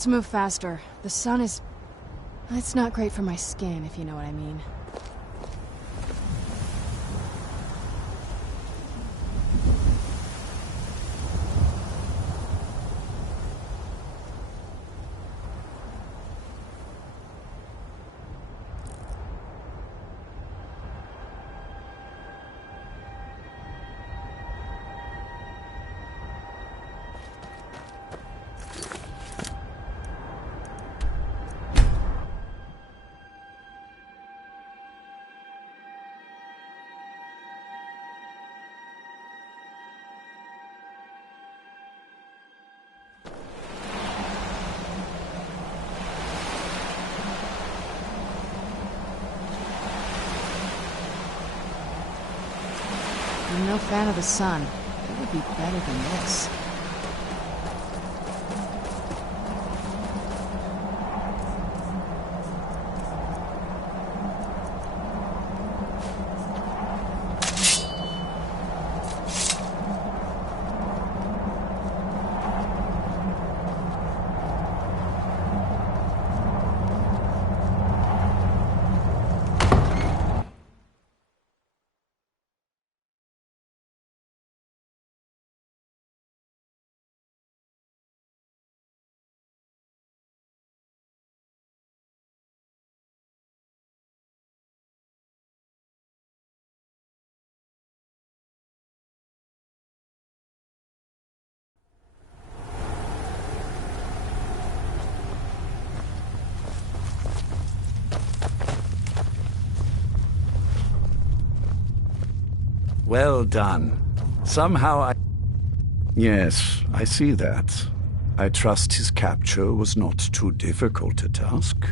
Let's move faster. The sun is... It's not great for my skin, if you know what I mean. I'm no fan of the sun. It would be better than this. Well done. Somehow I... Yes, I see that. I trust his capture was not too difficult a task.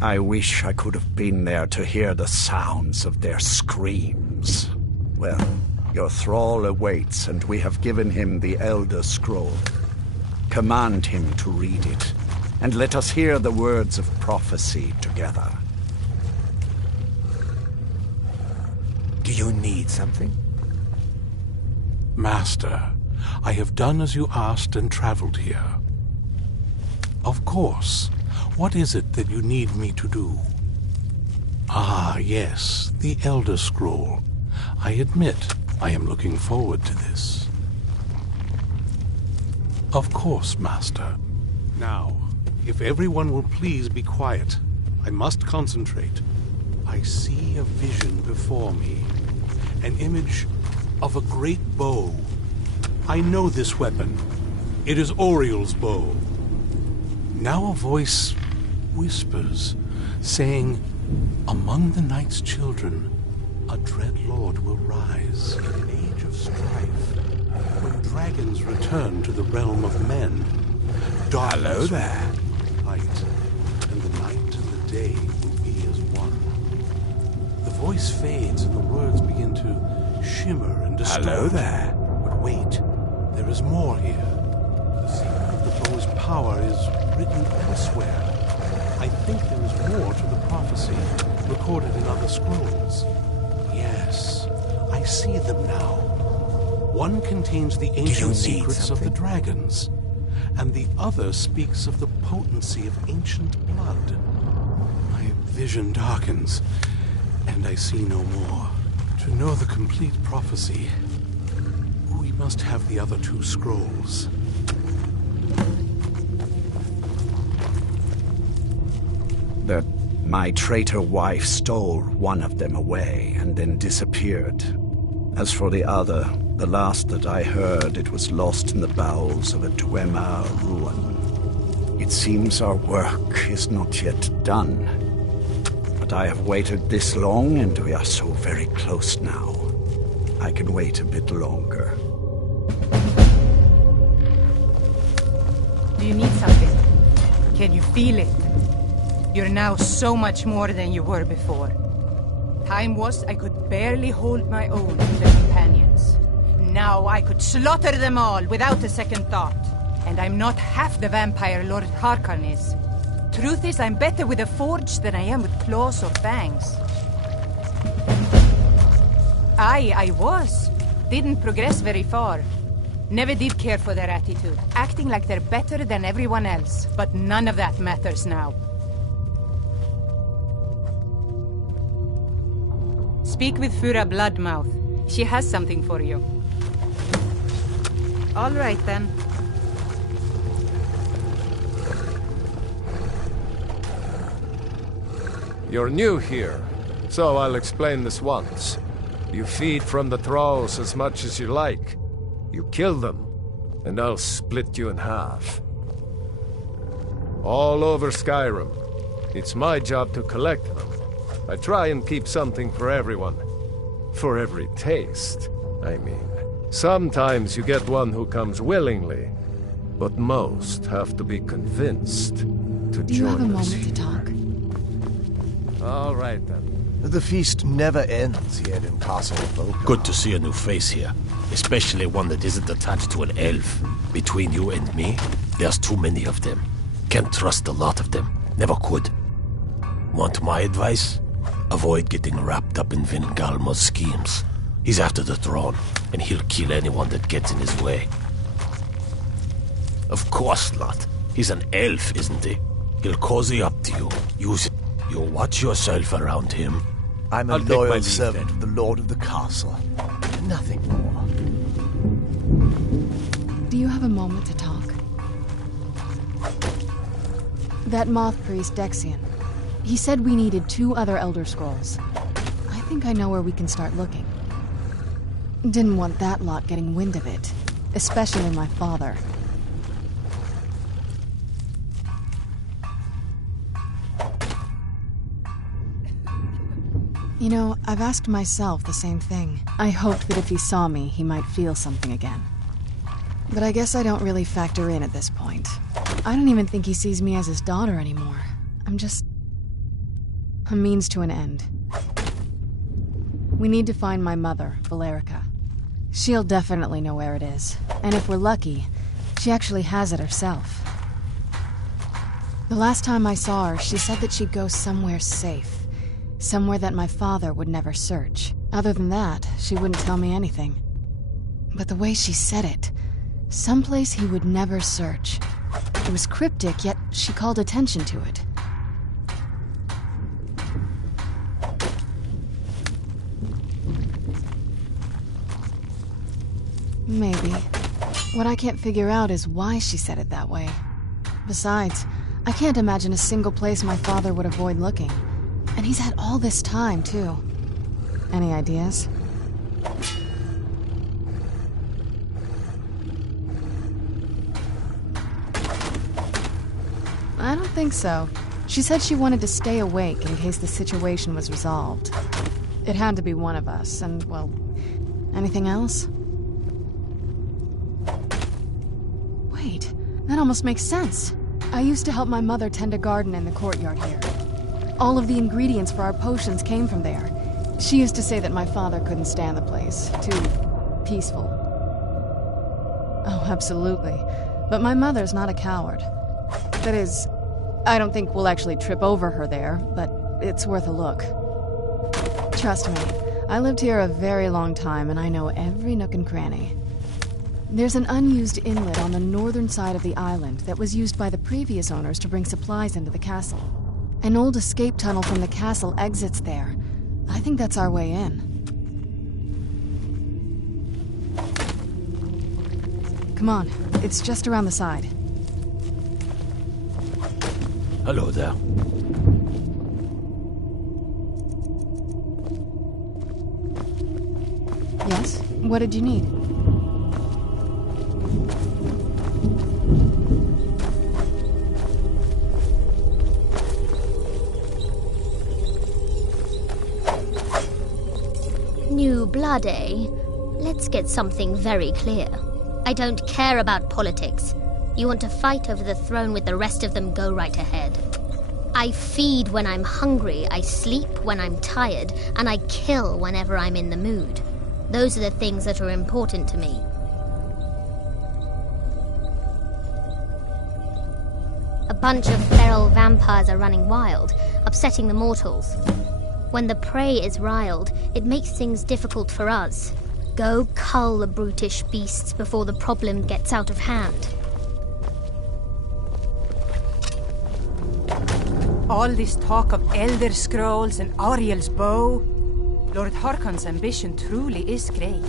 I wish I could have been there to hear the sounds of their screams. Well, your thrall awaits, and we have given him the Elder Scroll. Command him to read it, and let us hear the words of prophecy together. Do you need something? Master, I have done as you asked and traveled here. Of course. What is it that you need me to do? Ah, yes, the Elder Scroll. I admit, I am looking forward to this. Of course, Master. Now, if everyone will please be quiet, I must concentrate. I see a vision before me. An image of a great bow. I know this weapon. It is Oriel's bow. Now a voice whispers, saying, among the night's children, a dread lord will rise in an age of strife, when dragons return to the realm of men. Hello there. Light, and the night and the day will be as one. The voice fades and the words begin to shimmer and distort. Hello there. But wait, there is more here. The secret of the bow's power is written elsewhere. I think there is more to the prophecy, recorded in other scrolls. Yes, I see them now. One contains the ancient secrets of the dragons, and the other speaks of the potency of ancient blood. My vision darkens, and I see no more. To know the complete prophecy, we must have the other two scrolls. That my traitor wife stole one of them away and then disappeared. As for the other, the last that I heard, it was lost in the bowels of a Dwemer ruin. It seems our work is not yet done. But I have waited this long, and we are so very close now. I can wait a bit longer. Do you need something? Can you feel it? You're now so much more than you were before. Time was I could barely hold my own with the companions. Now I could slaughter them all without a second thought. And I'm not half the vampire Lord Harkon is. truth is, I'm better with a forge than I am with claws or fangs. I was. Didn't progress very far. Never did care for their attitude, acting like they're better than everyone else. But none of that matters now. Speak with Fura Bloodmouth. She has something for you. All right, then. You're new here, so I'll explain this once. You feed from the thralls as much as you like. You kill them, and I'll split you in half. All over Skyrim. It's my job to collect them. I try and keep something for everyone. For every taste, I mean. Sometimes you get one who comes willingly, but most have to be convinced to Do you have a join us moment to talk? All right, then. The feast never ends here in Castle Volca. Good to see a new face here, especially one that isn't attached to an elf. Between you and me, there's too many of them. Can't trust a lot of them. Never could. Want my advice? Avoid getting wrapped up in Vingalma's schemes. He's after the throne, and he'll kill anyone that gets in his way. Of course not. He's an elf, isn't he? He'll cozy up to you, use it. You watch yourself around him. I'm a I'll take my loyal leave, servant then. of the Lord of the Castle. Nothing more. Do you have a moment to talk? That moth priest, Dexian. He said we needed 2 other Elder Scrolls. I think I know where we can start looking. Didn't want that lot getting wind of it. Especially my father. You know, I've asked myself the same thing. I hoped that if he saw me, he might feel something again. But I guess I don't really factor in at this point. I don't even think he sees me as his daughter anymore. I'm just a means to an end. We need to find my mother, Valerica. She'll definitely know where it is. And if we're lucky, she actually has it herself. The last time I saw her, she said that she'd go somewhere safe. Somewhere that my father would never search. Other than that, she wouldn't tell me anything. But the way she said it, someplace he would never search. It was cryptic, yet she called attention to it. Maybe. What I can't figure out is why she said it that way. Besides, I can't imagine a single place my father would avoid looking. And he's had all this time, too. Any ideas? I don't think so. She said she wanted to stay awake in case the situation was resolved. It had to be one of us, and, well, anything else? Wait, that almost makes sense. I used to help my mother tend a garden in the courtyard here. All of the ingredients for our potions came from there. She used to say that my father couldn't stand the place. Too peaceful. Oh, absolutely. But my mother's not a coward. That is, I don't think we'll actually trip over her there, but it's worth a look. Trust me, I lived here a very long time and I know every nook and cranny. There's an unused inlet on the northern side of the island that was used by the previous owners to bring supplies into the castle. An old escape tunnel from the castle exits there. I think that's our way in. Come on, it's just around the side. Hello there. Yes? What did you need? New blood, eh? Let's get something very clear. I don't care about politics. You want to fight over the throne with the rest of them, go right ahead. I feed when I'm hungry, I sleep when I'm tired, and I kill whenever I'm in the mood. Those are the things that are important to me. A bunch of feral vampires are running wild, upsetting the mortals. When the prey is riled, it makes things difficult for us. Go cull the brutish beasts before the problem gets out of hand. All this talk of Elder Scrolls and Ariel's bow. Lord Harkon's ambition truly is great.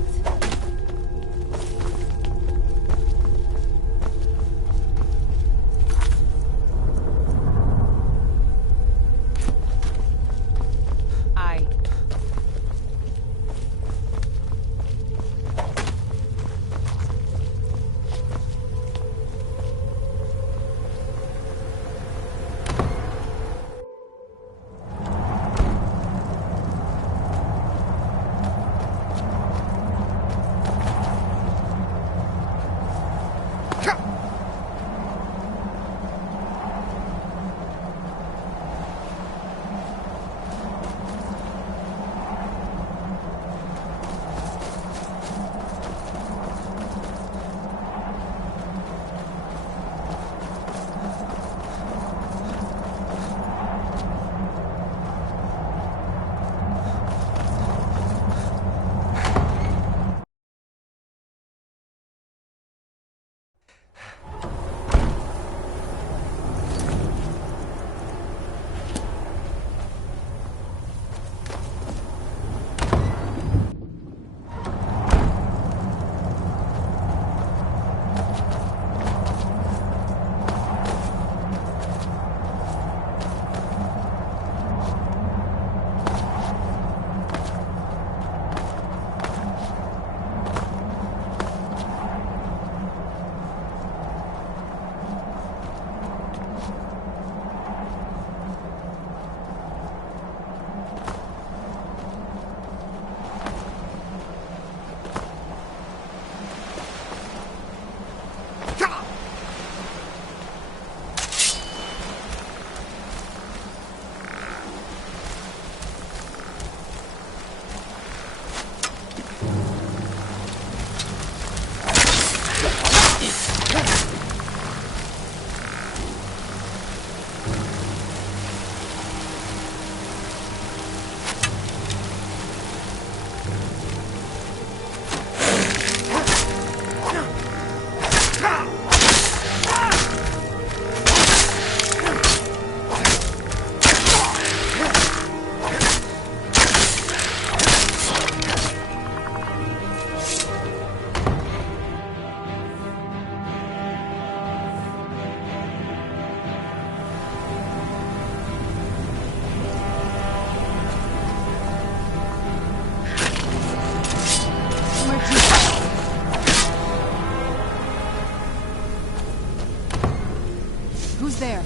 there.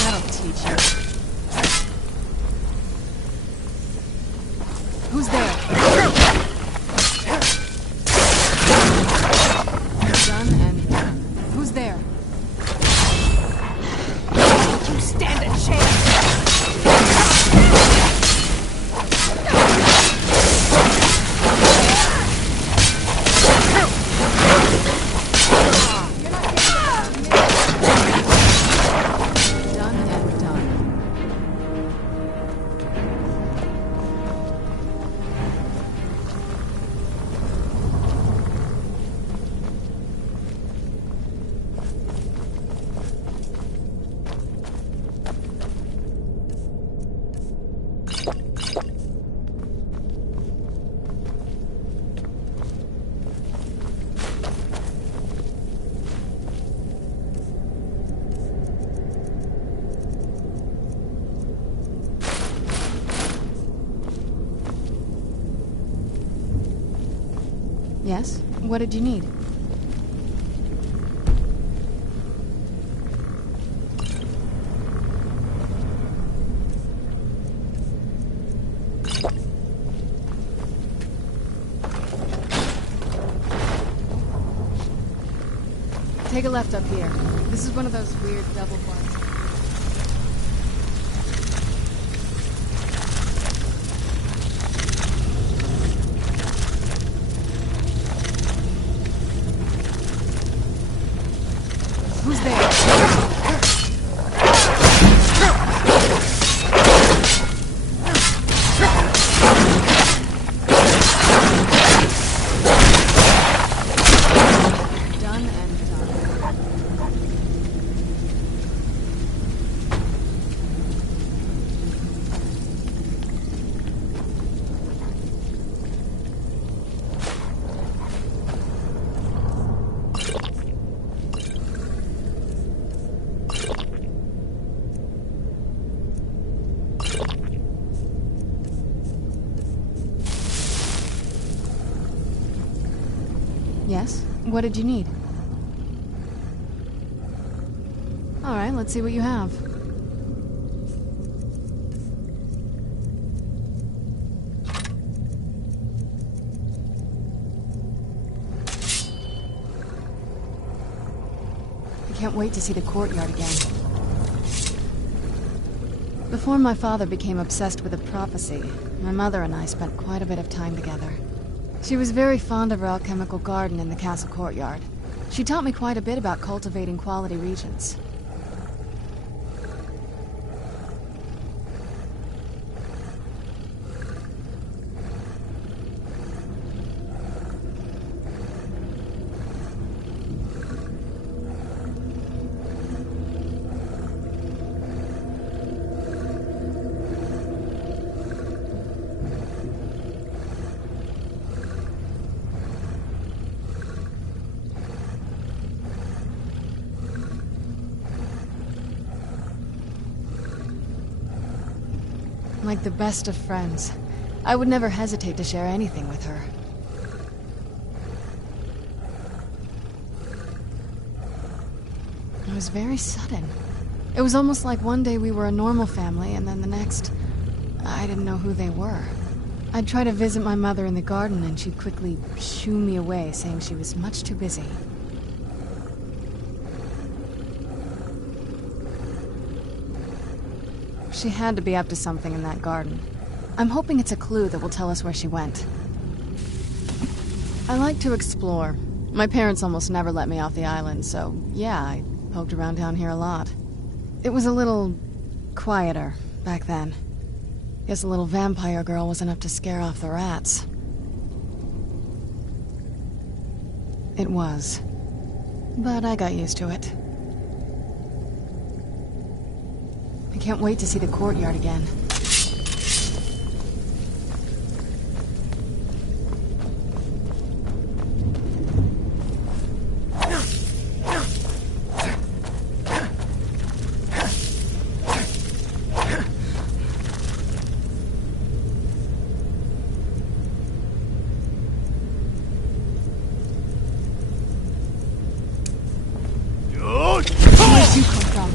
That'll teach you. Who's there? Done and done. Who's there? You stand a chance! Yes? What did you need? Take a left up here. This is one of those weird double parts. Yes? What did you need? Alright, let's see what you have. I can't wait to see the courtyard again. Before my father became obsessed with a prophecy, my mother and I spent quite a bit of time together. She was very fond of her alchemical garden in the castle courtyard. She taught me quite a bit about cultivating quality regions. Like the best of friends, I would never hesitate to share anything with her. It was very sudden. It was almost like one day we were a normal family, and then the next, I didn't know who they were. I'd try to visit my mother in the garden, and she'd quickly shoo me away, saying she was much too busy. She had to be up to something in that garden. I'm hoping it's a clue that will tell us where she went. I like to explore. My parents almost never let me off the island, so yeah, I poked around down here a lot. It was a little quieter back then. Guess a little vampire girl was enough to scare off the rats. It was. But I got used to it. I can't wait to see the courtyard again. Where'd you come from?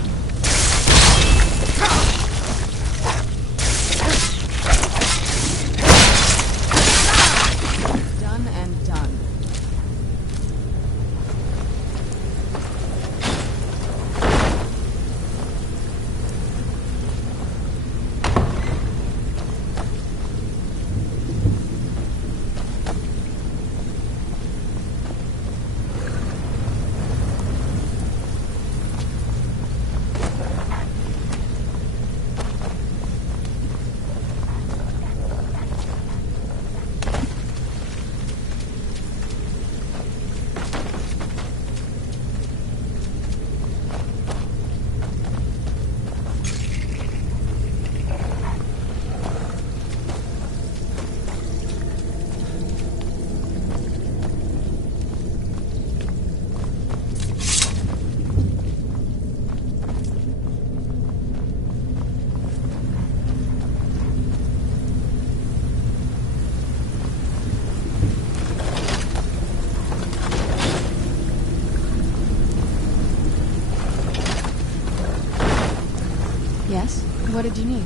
Yes? What did you need?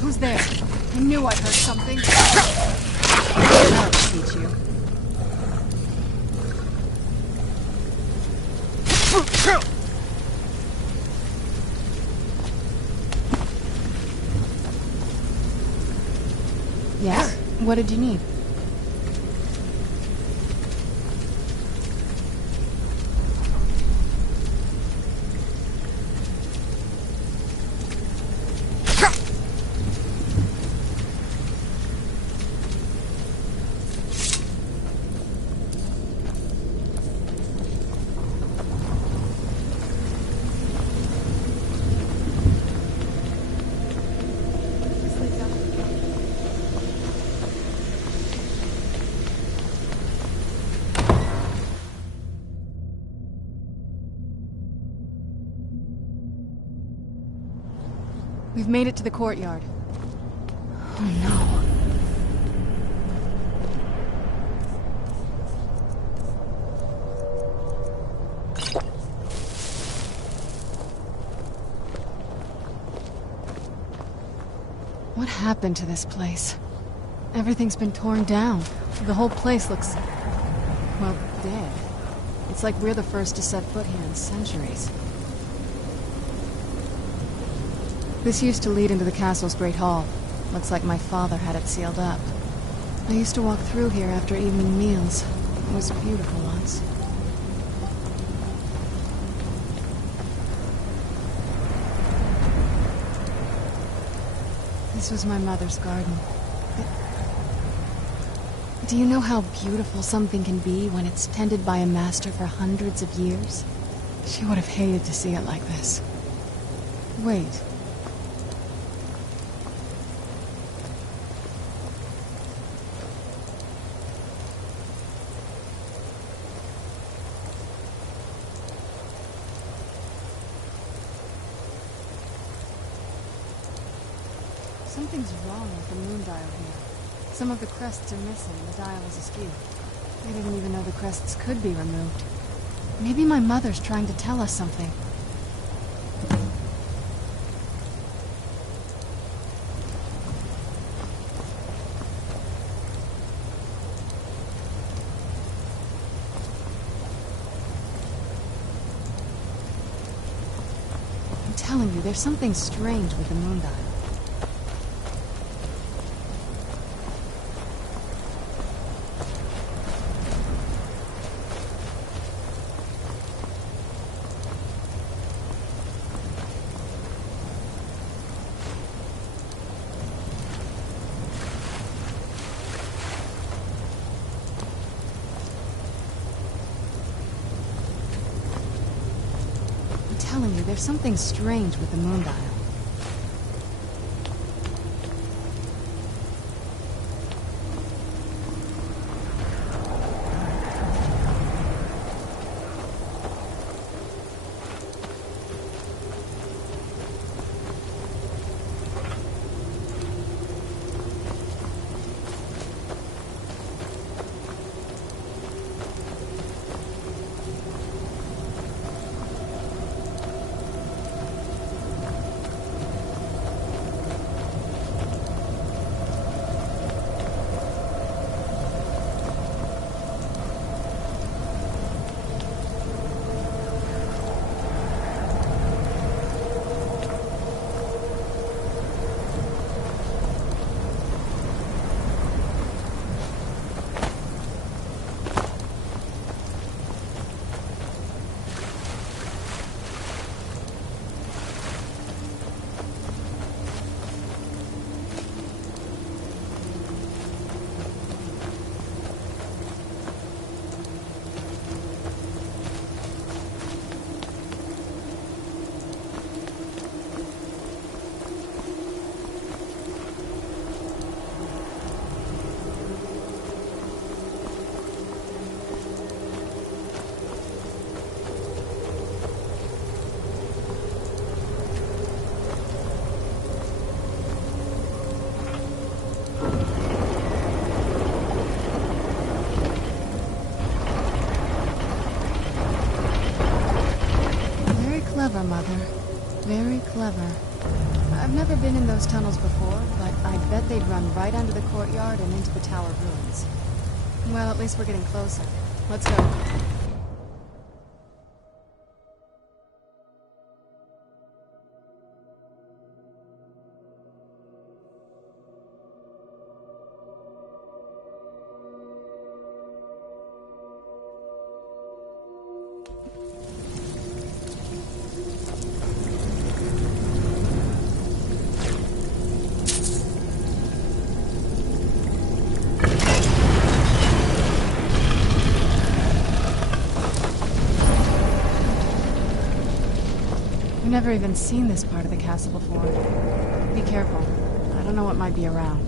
Who's there? I knew I heard something. I'll teach you. Yes? What did you need? We've made it to the courtyard. Oh no. What happened to this place? Everything's been torn down. The whole place looks, well, dead. It's like we're the first to set foot here in centuries. This used to lead into the castle's great hall. Looks like my father had it sealed up. I used to walk through here after evening meals. It was beautiful once. This was my mother's garden. Do you know how beautiful something can be when it's tended by a master for hundreds of years? She would have hated to see it like this. Wait. Something's wrong with the moon dial here. Some of the crests are missing, the dial is askew. I didn't even know the crests could be removed. Maybe my mother's trying to tell us something. I'm telling you, there's something strange with the moon dial. There's something strange with the moon dial. Clever, Mother. Very clever. I've never been in those tunnels before, but I bet they'd run right under the courtyard and into the tower ruins. Well, at least we're getting closer. Let's go. I've never even seen this part of the castle before. Be careful. I don't know what might be around.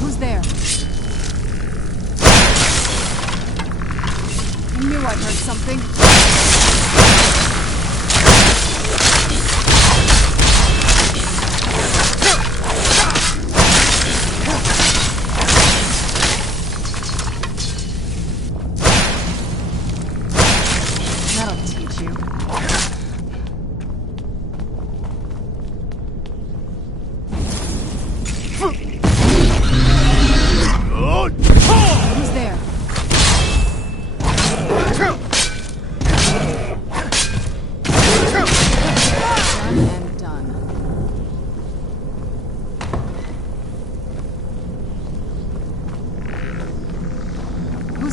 Who's there? I knew I heard something.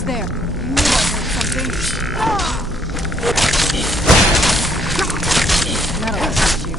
Who's there? I knew I heard something. That'll teach you.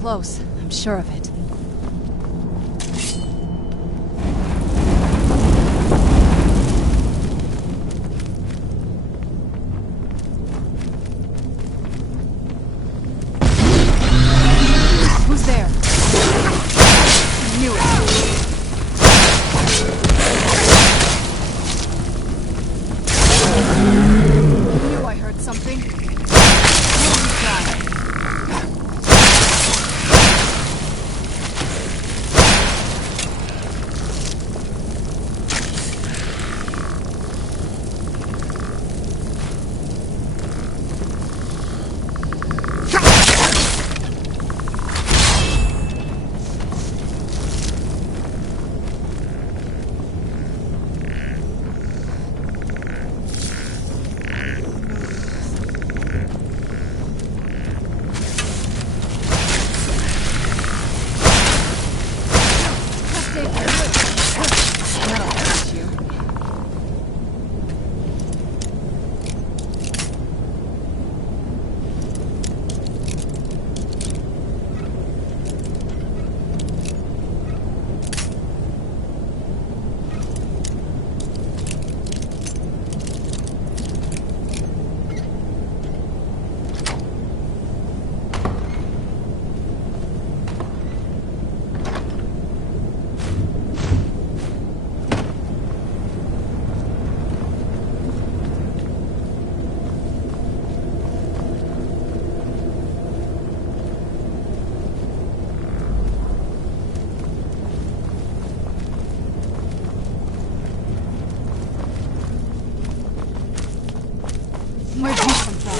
Close. I'm sure of it. Who's there? I knew it. I knew I heard something. Where'd you come from?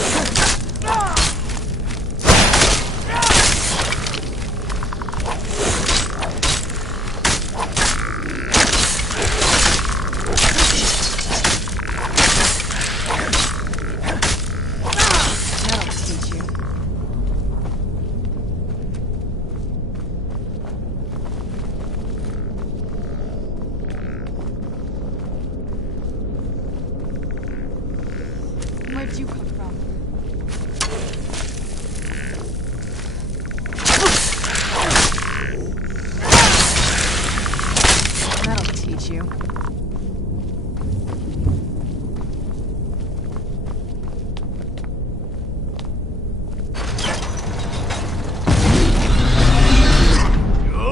That'll teach you. Where'd you come from? That'll teach you. Where'd you come from?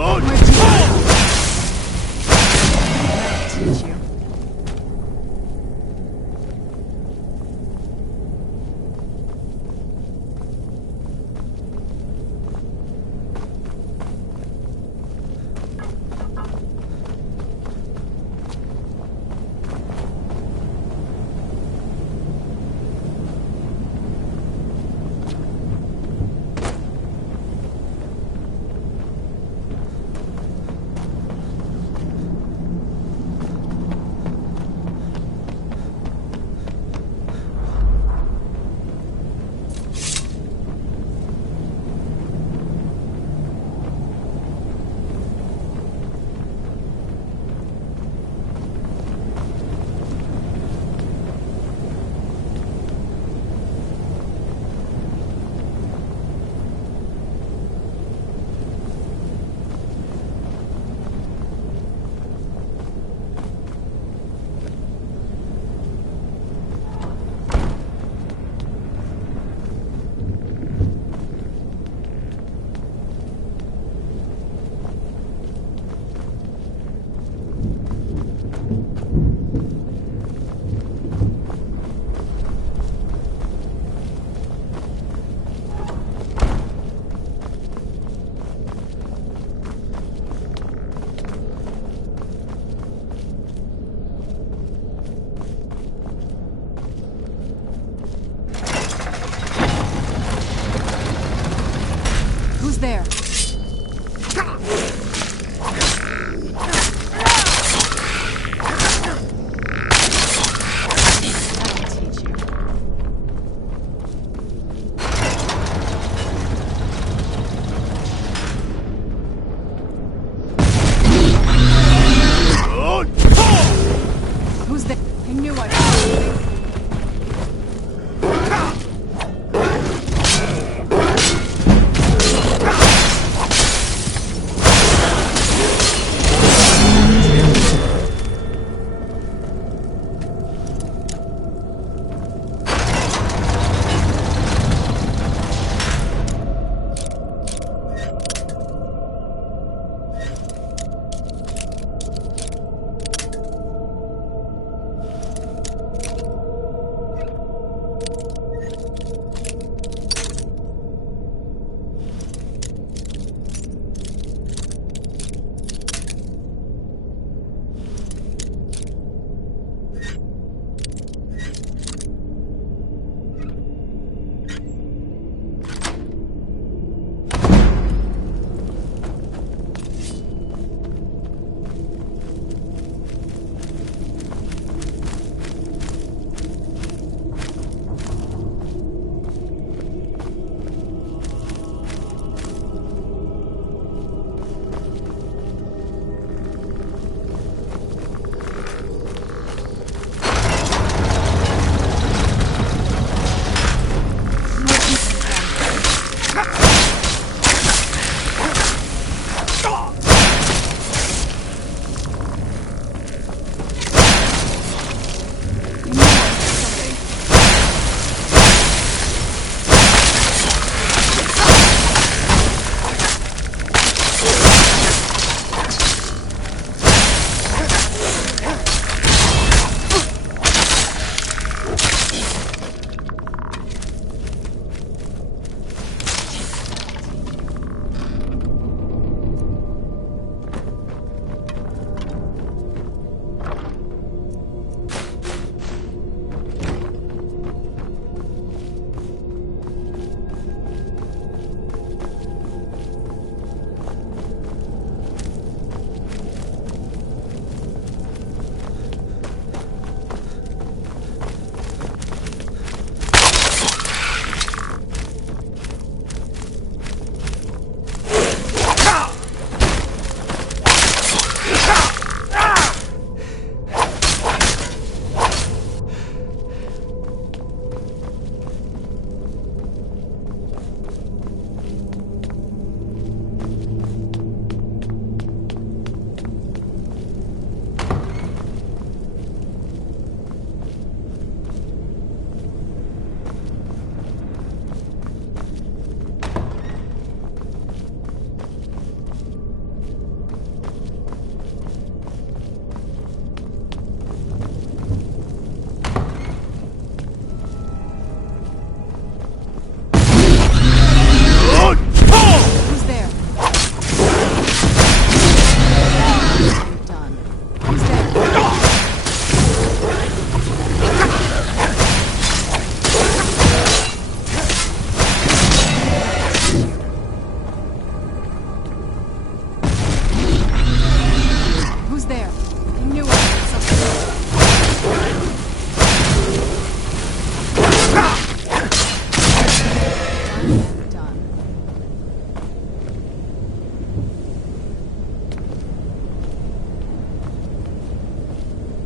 That'll teach you. Who's there? Who's there? I knew I'd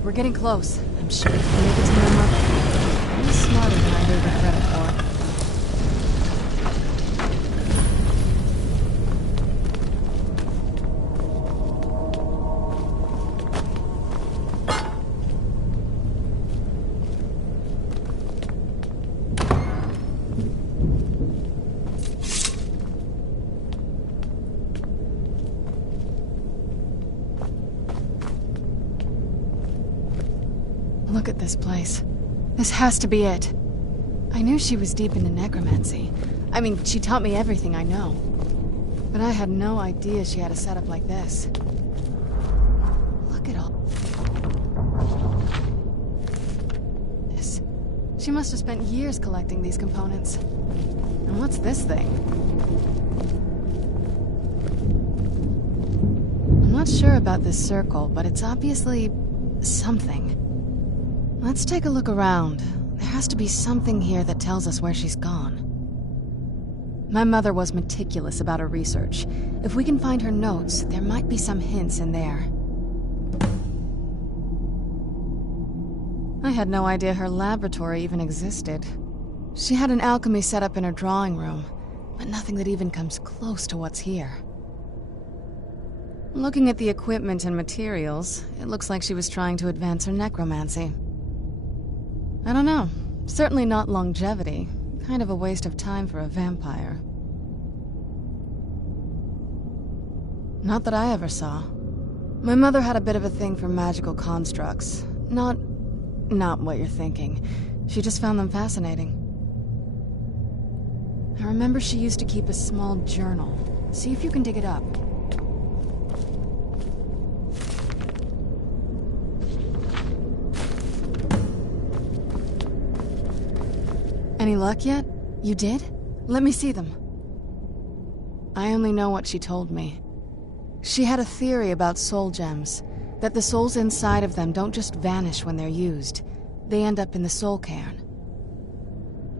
We're getting close. I'm sure we can make it to my mother. He's smarter than I gave her credit for. Look at this place. This has to be it. I knew she was deep into necromancy. I mean, she taught me everything I know. But I had no idea she had a setup like this. Look at all this. She must have spent years collecting these components. And what's this thing? not sure about this circle, but it's obviously something. Let's take a look around. There has to be something here that tells us where she's gone. My mother was meticulous about her research. If we can find her notes, there might be some hints in there. I had no idea her laboratory even existed. She had an alchemy set up in her drawing room, but nothing that even comes close to what's here. Looking at the equipment and materials, it looks like she was trying to advance her necromancy. I don't know. Certainly not longevity. Kind of a waste of time for a vampire. Not that I ever saw. My mother had a bit of a thing for magical constructs. Not what you're thinking. She just found them fascinating. I remember she used to keep a small journal. See if you can dig it up. Any luck yet? You did? Let me see them. I only know what she told me. She had a theory about soul gems, that the souls inside of them don't just vanish when they're used. They end up in the soul cairn.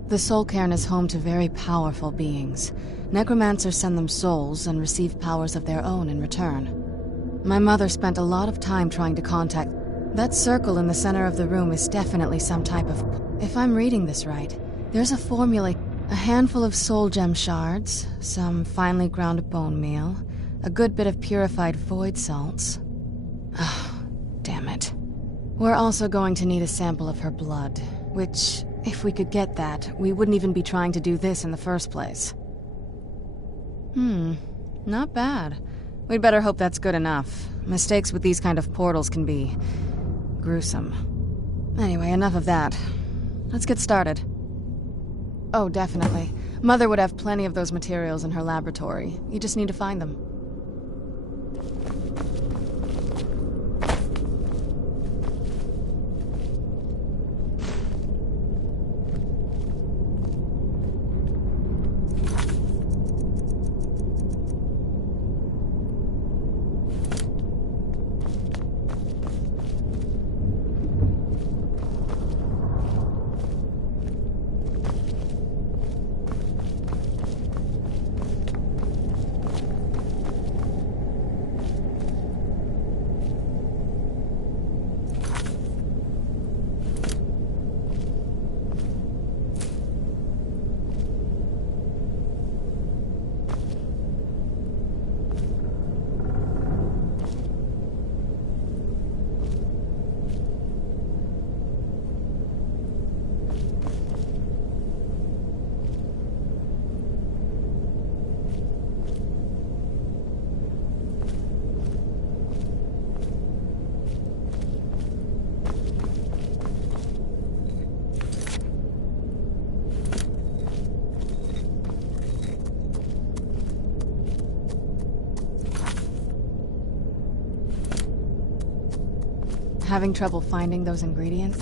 The soul cairn is home to very powerful beings. Necromancers send them souls and receive powers of their own in return. My mother spent a lot of time trying to contact... That circle in the center of the room is definitely some type of... If I'm reading this right, there's a formula. A handful of soul gem shards, some finely ground bone meal, a good bit of purified void salts. Oh, damn it. We're also going to need a sample of her blood, which, if we could get that, we wouldn't even be trying to do this in the first place. Not bad. We'd better hope that's good enough. Mistakes with these kind of portals can be... gruesome. Anyway, enough of that. Let's get started. Oh, definitely. Mother would have plenty of those materials in her laboratory. You just need to find them. Having trouble finding those ingredients?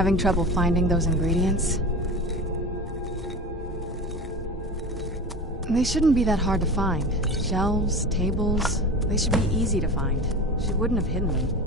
Having trouble finding those ingredients? They shouldn't be that hard to find. Shelves, tables, they should be easy to find. She wouldn't have hidden them.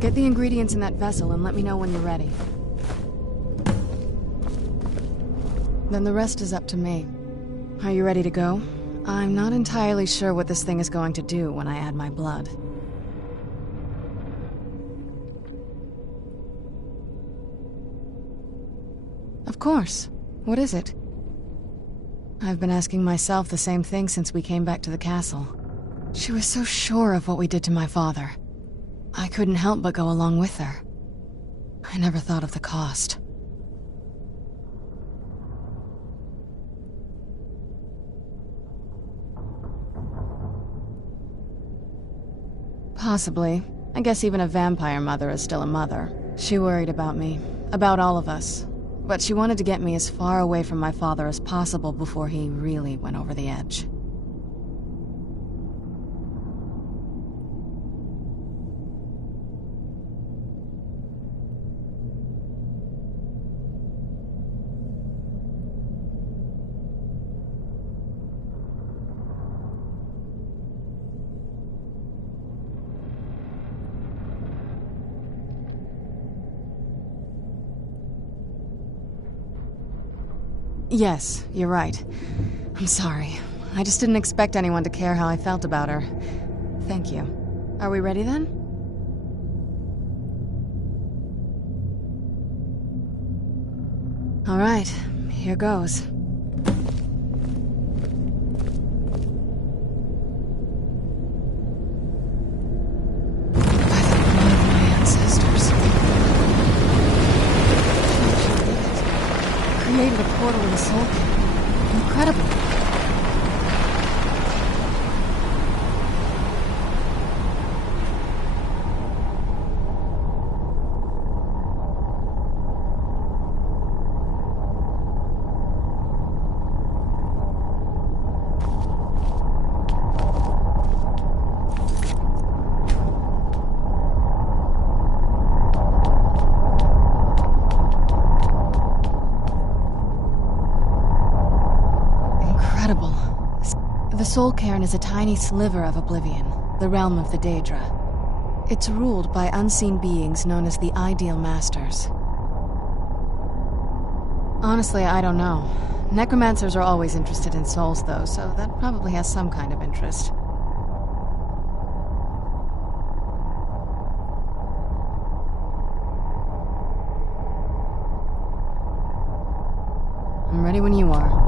Get the ingredients in that vessel and let me know when you're ready. Then the rest is up to me. Are you ready to go? I'm not entirely sure what this thing is going to do when I add my blood. Of course. What is it? I've been asking myself the same thing since we came back to the castle. She was so sure of what we did to my father. I couldn't help but go along with her. I never thought of the cost. Possibly. I guess even a vampire mother is still a mother. She worried about me, about all of us. But she wanted to get me as far away from my father as possible before he really went over the edge. Yes, you're right. I'm sorry. I just didn't expect anyone to care how I felt about her. Thank you. Are we ready then? All right, here goes. Created a portal in the soul cave. Incredible. The Soul Cairn is a tiny sliver of oblivion, the realm of the Daedra. It's ruled by unseen beings known as the Ideal Masters. Honestly, I don't know. Necromancers are always interested in souls, though, so that probably has some kind of interest. I'm ready when you are.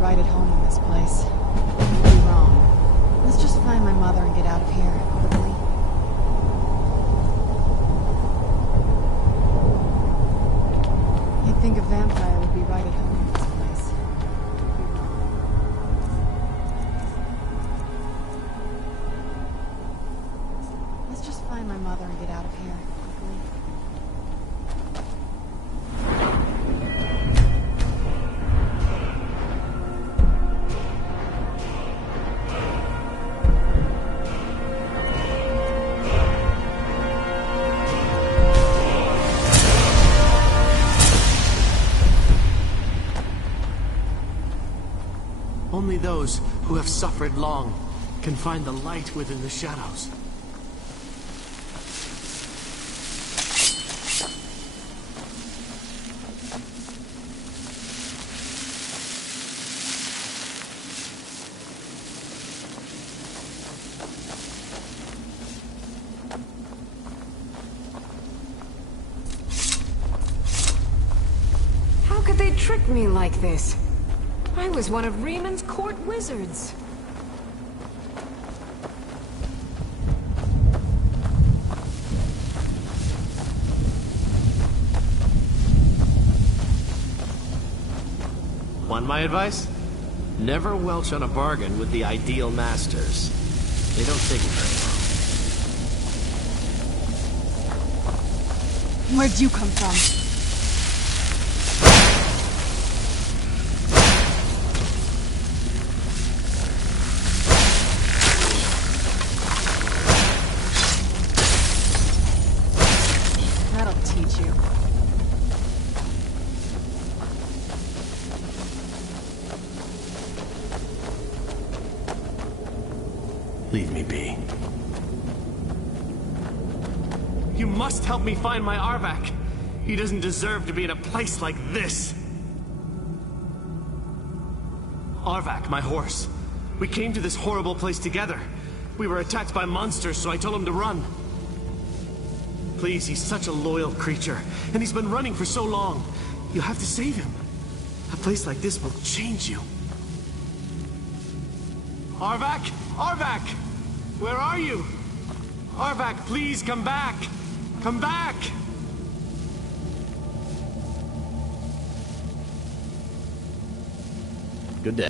Right at home in this place. You'd be wrong. Let's just find my mother and get out of here, quickly. You'd think a vampire would be right at home in this place. You'd be wrong. Let's just find my mother and get out of here, quickly. Only those who have suffered long can find the light within the shadows. How could they trick me like this? I was one of Raymond's court wizards. Want my advice? Never welch on a bargain with the ideal masters. They don't take it very well. Where'd you come from? That'll teach you. Leave me be. You must help me find my Arvak. He doesn't deserve to be in a place like this. Arvak, my horse. We came to this horrible place together. We were attacked by monsters, so I told him to run. Please, he's such a loyal creature, and he's been running for so long. You have to save him. A place like this will change you. Arvak! Arvak! Where are you? Arvak, please come back! Come back! Good day.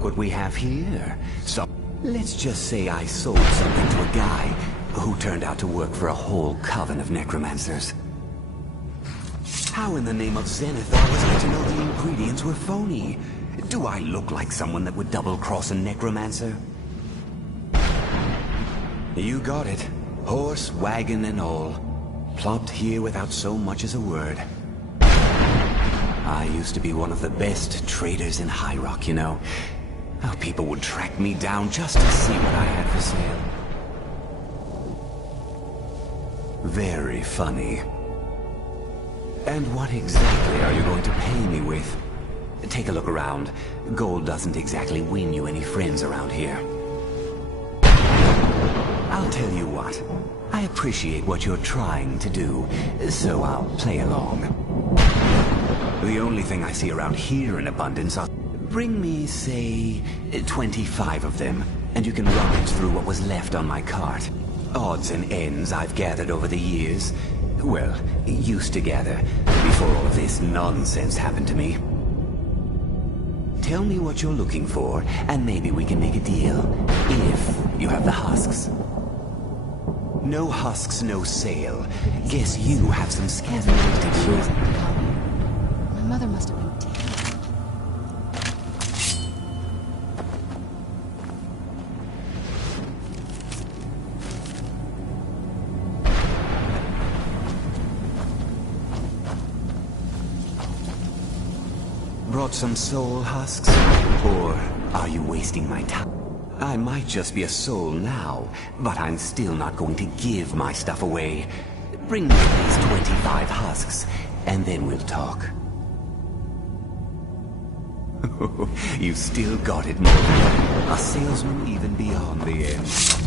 look what we have here. So, let's just say I sold something to a guy who turned out to work for a whole coven of necromancers. How in the name of Zenithar was I to know the ingredients were phony? Do I look like someone that would double-cross a necromancer? You got it. Horse, wagon, and all. Plopped here without so much as a word. I used to be one of the best traders in High Rock, you know. How people would track me down just to see what I had for sale. Very funny. And what exactly are you going to pay me with? Take a look around. Gold doesn't exactly win you any friends around here. I'll tell you what. I appreciate what you're trying to do, so I'll play along. The only thing I see around here in abundance are... Bring me, say, 25 of them, and you can rummage through what was left on my cart. Odds and ends I've gathered over the years. Well, used to gather, before all of this nonsense happened to me. Tell me what you're looking for, and maybe we can make a deal. If you have the husks. No husks, no sale. Guess you have some scavenging to do. My mother must have been dead. Brought some soul husks? Or are you wasting my time? I might just be a soul now, but I'm still not going to give my stuff away. Bring me at least 25 husks, and then we'll talk. You still got it, Morgan. A salesman even beyond the end.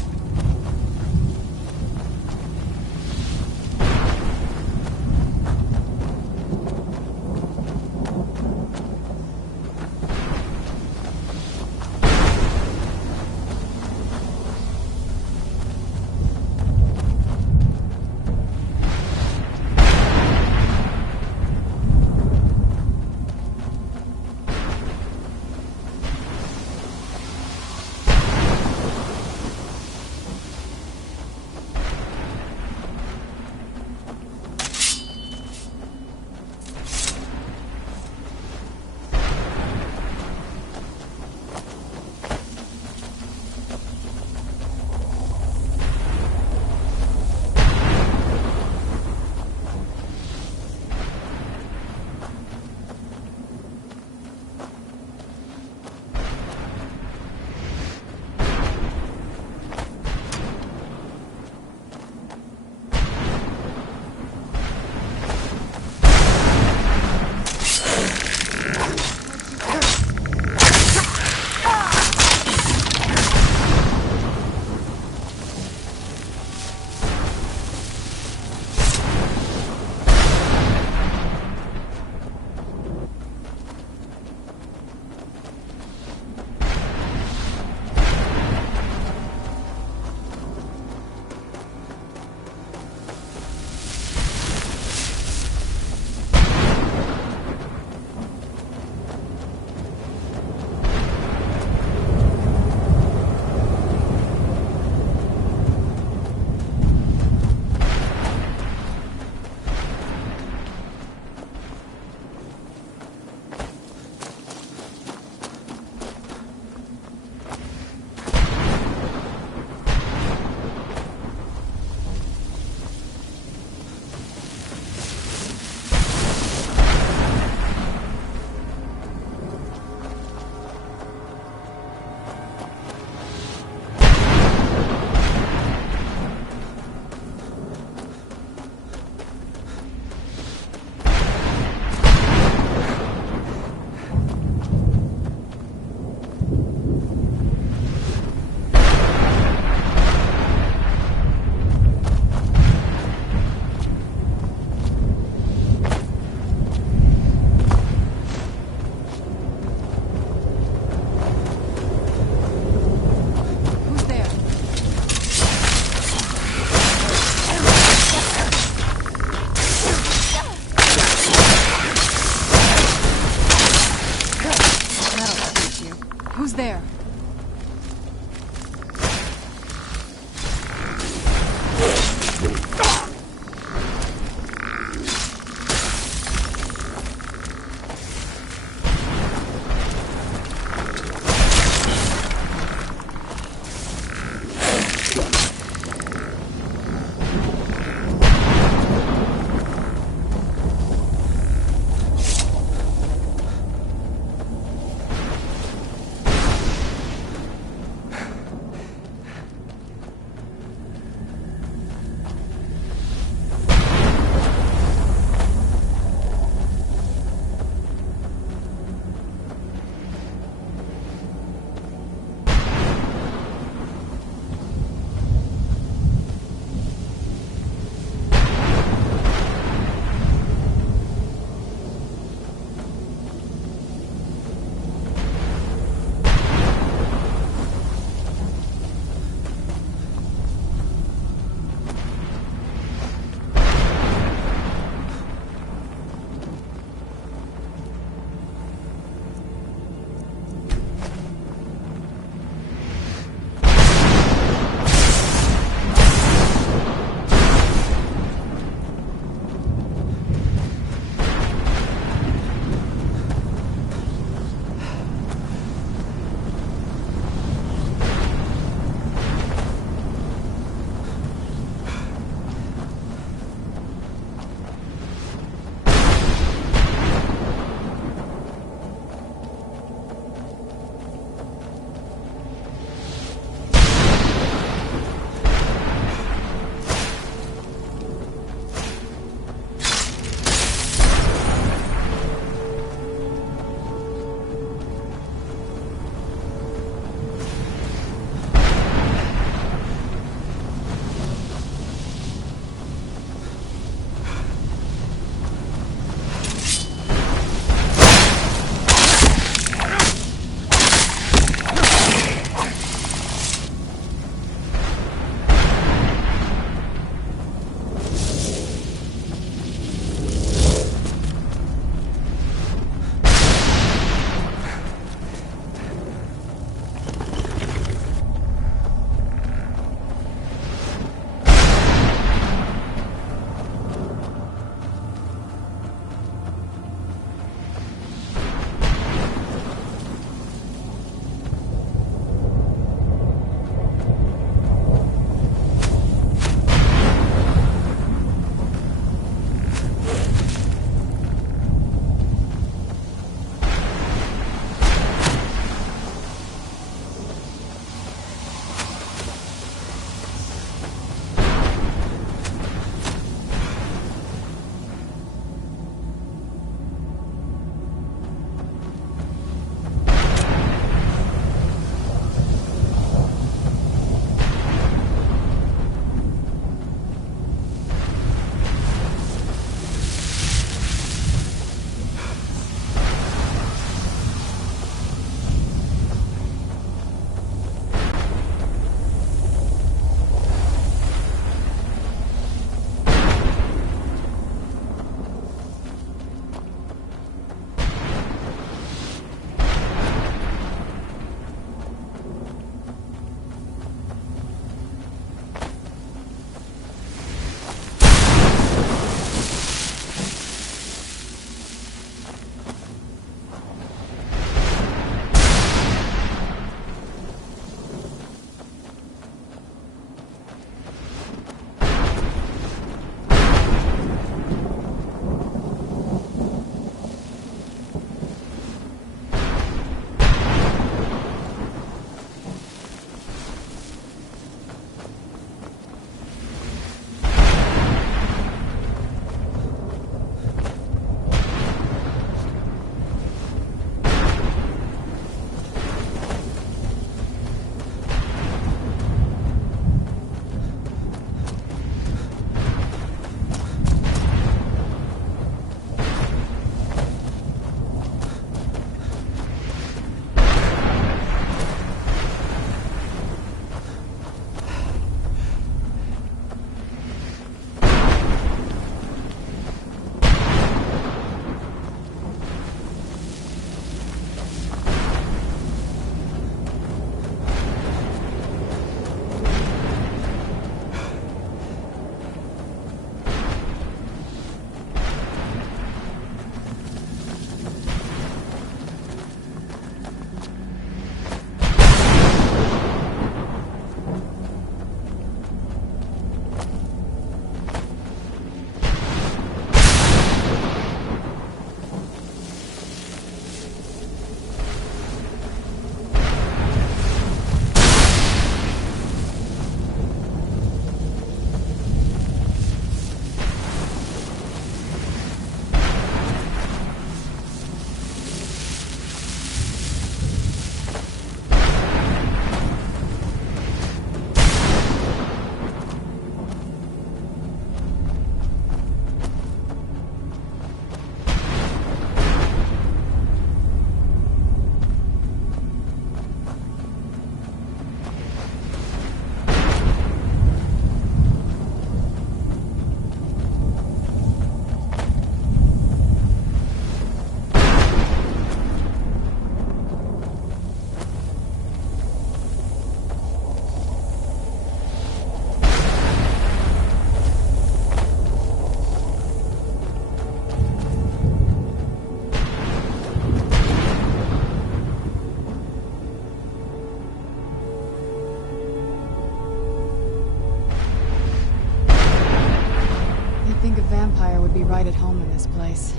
think a vampire would be right at home in this place.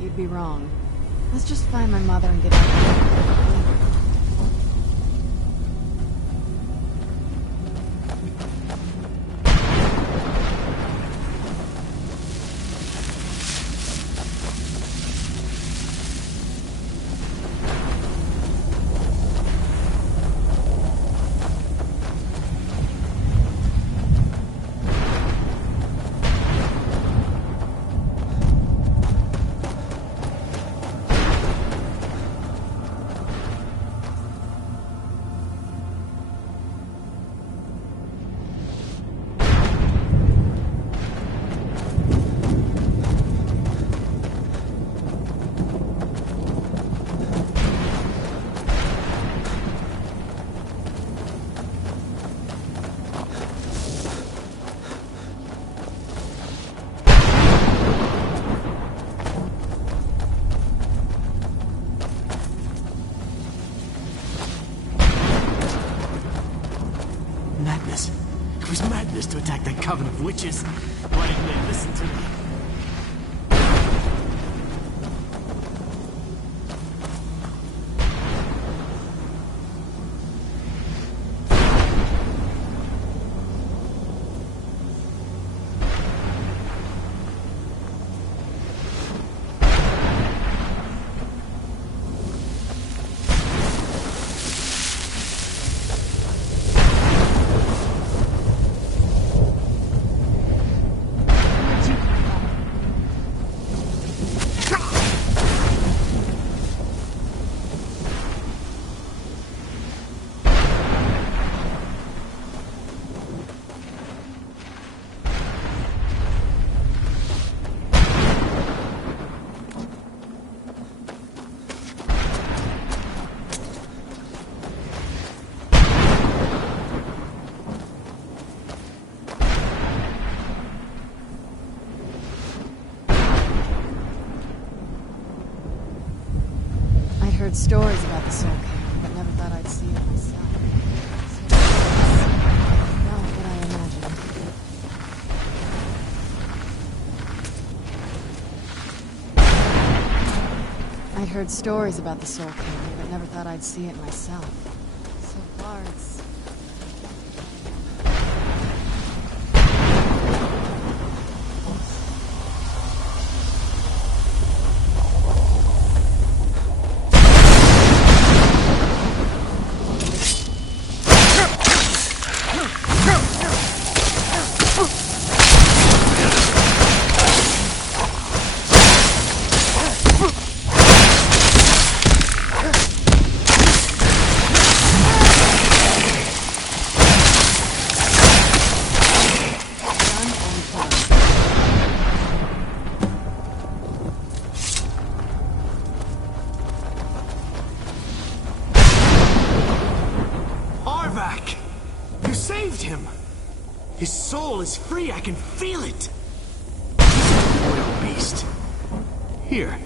You'd be wrong. Let's just find my mother and get out of here. Madness. It was madness to attack that coven of witches. Why didn't they listen to me? Heard stories about the Soul Cave, but never thought I'd see it myself. Not what I imagined. I'd heard stories about the Soul Cave, but never thought I'd see it myself. So far, it's... His soul is free, I can feel it! He's a loyal beast. Here,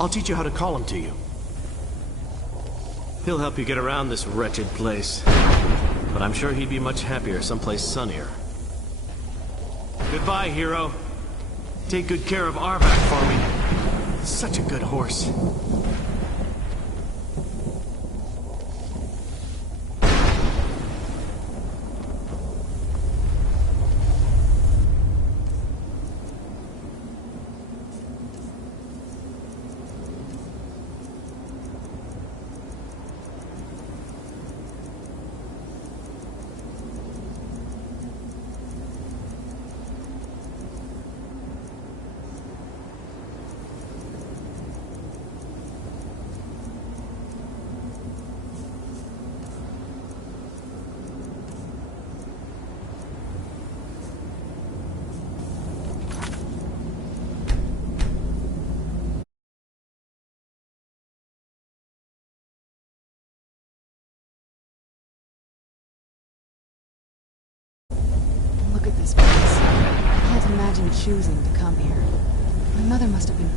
I'll teach you how to call him to you. He'll help you get around this wretched place. But I'm sure he'd be much happier someplace sunnier. Goodbye, hero. Take good care of Arvak for me. Such a good horse. Look at this place. I can't imagine choosing to come here. My mother must have been